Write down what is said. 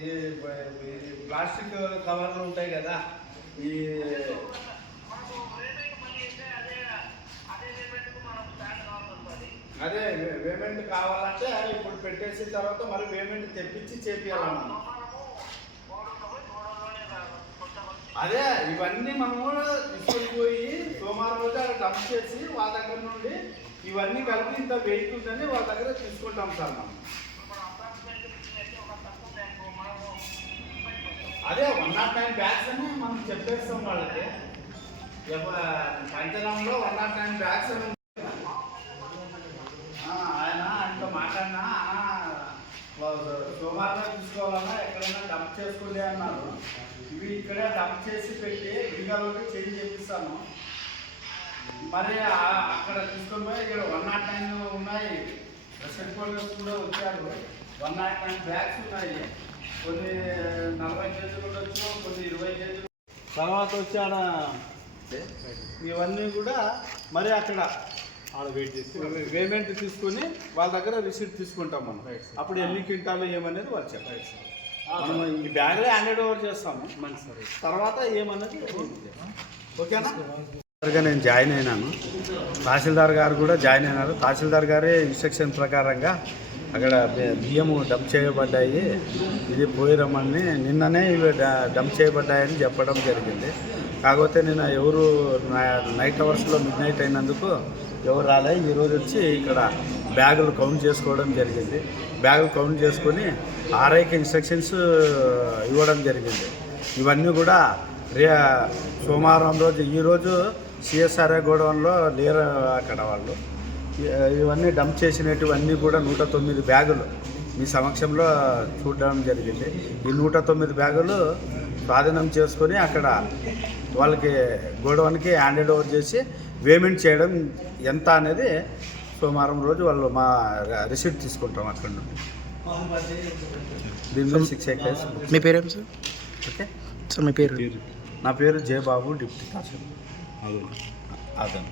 ఈ ప్లాస్టిక్ కవర్లు ఉంటాయి కదా ఈ అదే పేమెంట్ కావాలంటే ఇప్పుడు పెట్టేసిన తర్వాత మరి పేమెంట్ తెప్పించి చేపియాలన్నమాట అదే ఇవన్నీ మనము తీసుకొని పోయి సోమవారం రోజు అక్కడ డంప్ చేసి వాళ్ళ దగ్గర నుండి ఇవన్నీ కలిపి ఇంత వెయిట్ ఉందని వాళ్ళ దగ్గర తీసుకుంటాం సార్ మనం. అదే వన్ నాట్ నైన్ బ్యాగ్స్ అని మనం చెప్పేస్తాం వాళ్ళకి. పంచనంలో వన్ నాట్ నైన్ బ్యాగ్స్ అని ఆయన ఆయనతో మాట్లాడినా "అన్నా, సోమవారం తీసుకోవాలన్నా ఎక్కడైనా డంప్ చేసుకోలే అన్నారు. ఇవి ఇక్కడే డంప్ చేసి పెట్టి విడిగాలోకి చేంజ్ చేపిస్తాను. మరి అక్కడ తీసుకొని పోయి ఇక్కడ వన్ నాట్ నైన్ ఉన్నాయి. సెట్ కూడా వచ్చారు. వన్ నాట్ నైన్ బ్యాగ్స్ ఉన్నాయి. కొన్ని నలభై కేజీలు ఉండొచ్చు కొన్ని ఇరవై కేజీలు. తర్వాత వచ్చి ఆడ ఇవన్నీ కూడా మరి అక్కడ ఆడ వెయిట్ చేసి పేమెంట్ తీసుకుని వాళ్ళ దగ్గర రిసీట్ తీసుకుంటాం మనం. అప్పుడు ఎన్ని క్వింటాలు ఏమనేది వాళ్ళు చెప్పాలి మనం ఈ బ్యాగ్లే హ్యాండెడ్ ఓవర్ చేస్తాము మంచి సార్ తర్వాత ఏమన్నది ఓకేనా? నేను జాయిన్ అయినాను. తహసీల్దార్ గారు కూడా జాయిన్ అయినారు. తహసీల్దార్ గారే ఇన్స్ట్రక్షన్ ప్రకారంగా అక్కడ బియ్యము డంప్ చేయబడ్డాయి. ఇది పోయి రమ్మని నిన్ననే ఇవి డ- డంప్ చేయబడ్డాయని చెప్పడం జరిగింది. కాకపోతే నిన్న ఎవరు నైట్ అవర్స్లో మిడ్ నైట్ అయినందుకు ఎవరు రాలే. ఈరోజు వచ్చి ఇక్కడ బ్యాగులు కౌంట్ చేసుకోవడం జరిగింది. బ్యాగులు కౌంట్ చేసుకొని ఆర్ఐకి ఇన్స్ట్రక్షన్స్ ఇవ్వడం జరిగింది. ఇవన్నీ కూడా రే సోమవారం రోజు ఈరోజు సిఎస్ఆర్ఏ గోడౌన్లో లేరు అక్కడ వాళ్ళు. ఇవన్నీ డంప్ చేసినటువన్నీ కూడా నూట తొమ్మిది బ్యాగులు మీ సమక్షంలో చూడడం జరిగింది. ఈ నూట తొమ్మిది బ్యాగులు స్వాధీనం చేసుకొని అక్కడ వాళ్ళకి గోడౌన్కి హ్యాండెడ్ ఓవర్ చేసి పేమెంట్ చేయడం ఎంత అనేది సోమవారం రోజు వాళ్ళు మా రిసీప్ట్ తీసుకుంటాం అక్కడ నుండి. దీని మీద సిక్స్ ఎకర్స్ మీ పేరేం సార్? ఓకే. సార్ మీ పేరు? నా పేరు జయబాబు డిప్యూటీ తహసీల్ అదే. అదన్